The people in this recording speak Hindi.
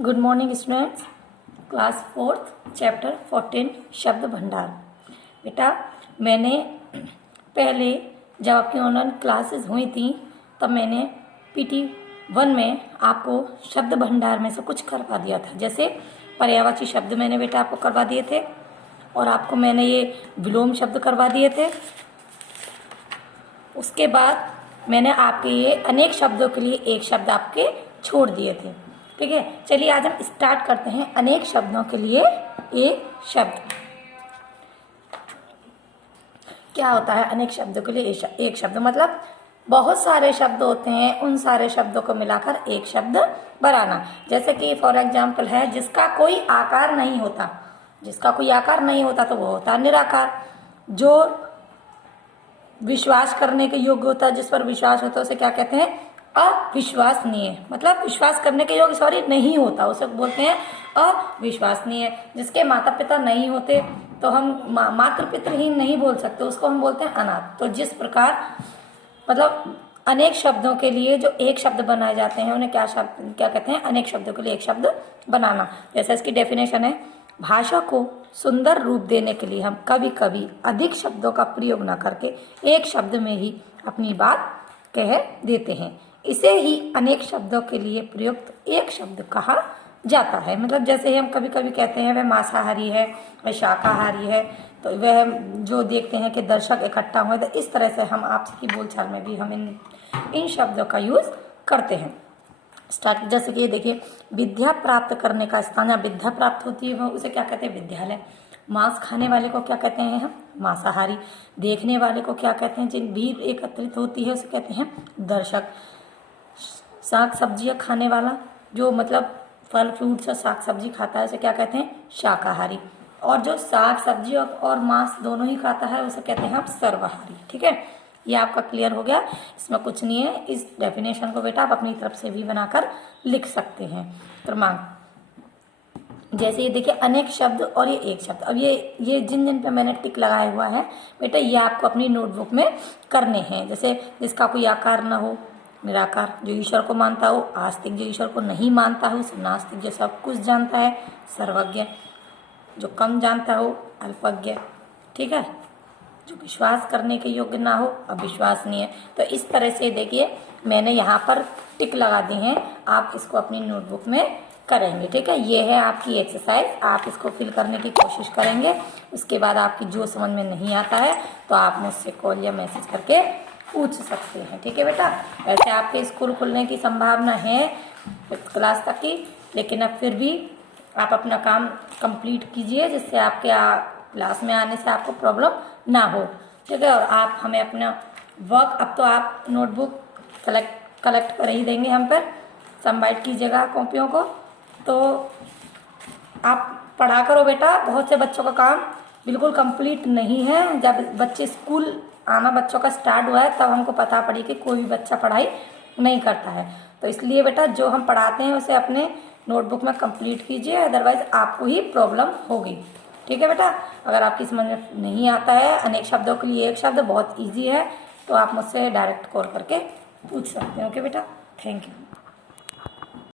Good morning students. Class 4th chapter 14 शब्द भंडार। बेटा मैंने पहले जब आपकी ऑनलाइन क्लासेस हुई थी तब मैंने PT 1 में आपको शब्द भंडार में से कुछ करवा दिया था। जैसे पर्यायवाची शब्द मैंने बेटा आपको करवा दिए थे और आपको मैंने ये विलोम शब्द करवा दिए थे। उसके बाद मैंने आपके ये अनेक शब्दों के लिए एक शब्द आपके छोड़ दिए थे। ठीक है, चलिए आज हम स्टार्ट करते हैं अनेक शब्दों के लिए एक शब्द। क्या होता है अनेक शब्दों के लिए एक शब्द? मतलब बहुत सारे शब्द होते हैं, उन सारे शब्दों को मिलाकर एक शब्द बनाना। जैसे कि फॉर एग्जाम्पल है जिसका कोई आकार नहीं होता, जिसका कोई आकार नहीं होता तो वो होता है निराकार। जो विश्वास करने के योग्य होता है, जिस पर विश्वास होता है उसे क्या कहते हैं? अविश्वसनीय। मतलब विश्वास करने के योग्य नहीं होता, उसे बोलते हैं अविश्वसनीय। जिसके माता पिता नहीं होते तो हम मातृ पितृहीन नहीं बोल सकते, उसको हम बोलते हैं अनाथ। तो जिस प्रकार मतलब अनेक शब्दों के लिए जो एक शब्द बनाए जाते हैं उन्हें क्या कहते हैं? अनेक शब्दों के लिए एक शब्द बनाना। जैसे इसकी डेफिनेशन है, भाषा को सुंदर रूप देने के लिए हम कभी कभी अधिक शब्दों का प्रयोग न करके एक शब्द में ही अपनी बात कह देते हैं। इसे ही अनेक शब्दों के लिए प्रयुक्त एक शब्द कहा जाता है। मतलब जैसे हम कभी कभी कहते हैं वह मांसाहारी है, वह शाकाहारी है, तो वह जो देखते हैं कि दर्शक इकट्ठा हुए, तो इस तरह से हम आपकी बोलचाल में भी हम इन शब्दों का यूज करते हैं। स्टार्ट जैसे कि देखिए, विद्या प्राप्त करने का स्थान जहाँ विद्या प्राप्त होती है वो उसे क्या कहते हैं? विद्यालय। मांस खाने वाले को क्या कहते हैं हम? मांसाहारी। देखने वाले को क्या कहते हैं? जिन भीड़ एकत्रित होती है उसे कहते हैं दर्शक। साग सब्जियां खाने वाला, जो मतलब फल फ्रूट्स और साग सब्जी खाता है उसे क्या कहते हैं? शाकाहारी। और जो साग सब्जी और मांस दोनों ही खाता है उसे कहते हैं आप सर्वाहारी। ठीक है, ये आपका क्लियर हो गया, इसमें कुछ नहीं है। इस डेफिनेशन को बेटा आप अपनी तरफ से भी बनाकर लिख सकते हैं। क्रमांक जैसे ये देखिए, अनेक शब्द और ये एक शब्द। अब ये जिन जिन पे मैंने टिक लगाया हुआ है बेटा, ये आपको अपनी नोटबुक में करने हैं। जैसे जिसका कोई आकार न हो, निराकार। जो ईश्वर को मानता हो आस्तिक, जो ईश्वर को नहीं मानता हो उसे नास्तिक। जो सब कुछ जानता है सर्वज्ञ, जो कम जानता हो अल्पज्ञ। ठीक है, जो विश्वास करने के योग्य ना हो अविश्वसनीय। तो इस तरह से देखिए मैंने यहाँ पर टिक लगा दी हैं, आप इसको अपनी नोटबुक में करेंगे। ठीक है, ये है आपकी एक्सरसाइज, आप इसको फिल करने की कोशिश करेंगे। उसके बाद आपकी जो समझ में नहीं आता है तो आप मुझसे कॉल या मैसेज करके पूछ सकते हैं। ठीक है बेटा, वैसे आपके स्कूल खुलने की संभावना है 5th क्लास तक की, लेकिन अब फिर भी आप अपना काम कंप्लीट कीजिए जिससे आपके क्लास में आने से आपको प्रॉब्लम ना हो। ठीक है, और आप हमें अपना वर्क, अब तो आप नोटबुक कलेक्ट कर ही देंगे हम पर, सबमिट कीजिएगा कॉपियों को। तो आप पढ़ा करो बेटा, बहुत से बच्चों का काम बिल्कुल कंप्लीट नहीं है। जब बच्चे स्कूल आना बच्चों का स्टार्ट हुआ है तब हमको पता पड़ी कि कोई भी बच्चा पढ़ाई नहीं करता है। तो इसलिए बेटा जो हम पढ़ाते हैं उसे अपने नोटबुक में कंप्लीट कीजिए, अदरवाइज आपको ही प्रॉब्लम होगी। ठीक है बेटा, अगर आपकी समझ में नहीं आता है अनेक शब्दों के लिए एक शब्द बहुत ईजी है, तो आप मुझसे डायरेक्ट कॉल करके पूछ सकते हैं। ओके बेटा, थैंक यू।